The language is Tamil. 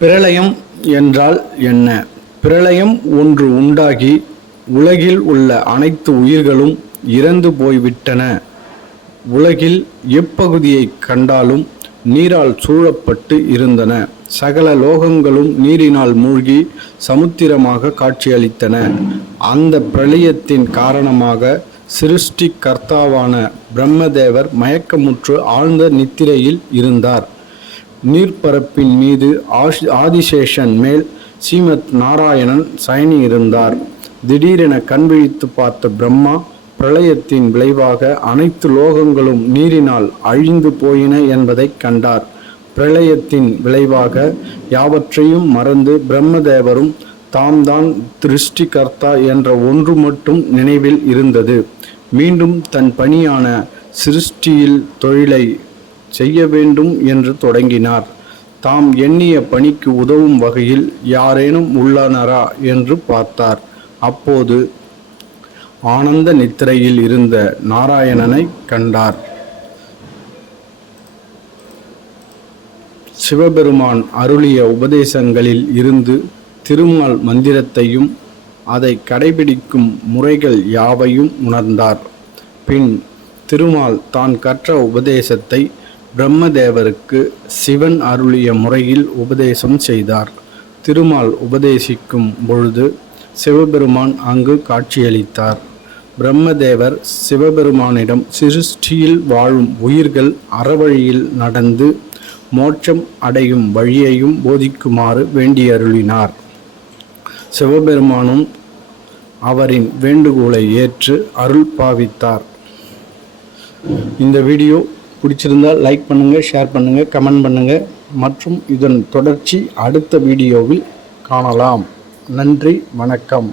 பிரளயம் என்றால் என்ன? பிரளயம் ஒன்று உண்டாகி உலகில் உள்ள அனைத்து உயிர்களும் இறந்து போய்விட்டன. உலகில் எப்பகுதியை கண்டாலும் நீரால் சூழப்பட்டு இருந்தன. சகல லோகங்களும் நீரினால் மூழ்கி சமுத்திரமாக காட்சியளித்தன. அந்த பிரளயத்தின் காரணமாக சிருஷ்டி கர்த்தாவான பிரம்மதேவர் மயக்கமுற்று ஆழ்ந்த நித்திரையில் இருந்தார். நீர்ப்பரப்பின் மீது ஆஷ்- ஆதிசேஷன் மேல் ஸ்ரீமத் நாராயணன் சயனி இருந்தார். திடீரென கண் விழித்து பார்த்த பிரம்மா பிரளயத்தின் விளைவாக அனைத்து லோகங்களும் நீரினால் அழிந்து போயின என்பதைக் கண்டார். பிரளயத்தின் விளைவாக யாவற்றையும் மறந்து பிரம்மதேவரும் தாம் தான் திருஷ்டிகர்த்தா என்ற ஒன்று மட்டும் நினைவில் இருந்தது. மீண்டும் தன் பணியான சிருஷ்டியில் தொழிலை செய்ய வேண்டும் என்று தொடங்கினார். தாம் எண்ணிய பணிக்கு உதவும் வகையில் யாரேனும் உள்ளனரா என்று பார்த்தார். அப்போது ஆனந்த நித்திரையில் இருந்த நாராயணனை கண்டார். சிவபெருமான் அருளிய உபதேசங்களில் இருந்து திருமால் மந்திரத்தையும் அதை கடைபிடிக்கும் முறைகள் யாவையும் உணர்ந்தார். பின் திருமால் தான் கற்ற உபதேசத்தை பிரம்மதேவருக்கு சிவன் அருளிய முறையில் உபதேசம் செய்தார். திருமால் உபதேசிக்கும் பொழுது சிவபெருமான் அங்கு காட்சியளித்தார். பிரம்மதேவர் சிவபெருமானிடம் சிருஷ்டியில் வாழும் உயிர்கள் அறவழியில் நடந்து மோட்சம் அடையும் வழியையும் போதிக்குமாறு வேண்டியருளினார். சிவபெருமானும் அவரின் வேண்டுகோளை ஏற்று அருள் பாவித்தார். இந்த வீடியோ பிடிச்சிருந்தால் லைக் பண்ணுங்கள் ஷேர் பண்ணுங்கள் கமெண்ட் பண்ணுங்கள் மற்றும் இதன் தொடர்ச்சி அடுத்த வீடியோவில் காணலாம். நன்றி வணக்கம்.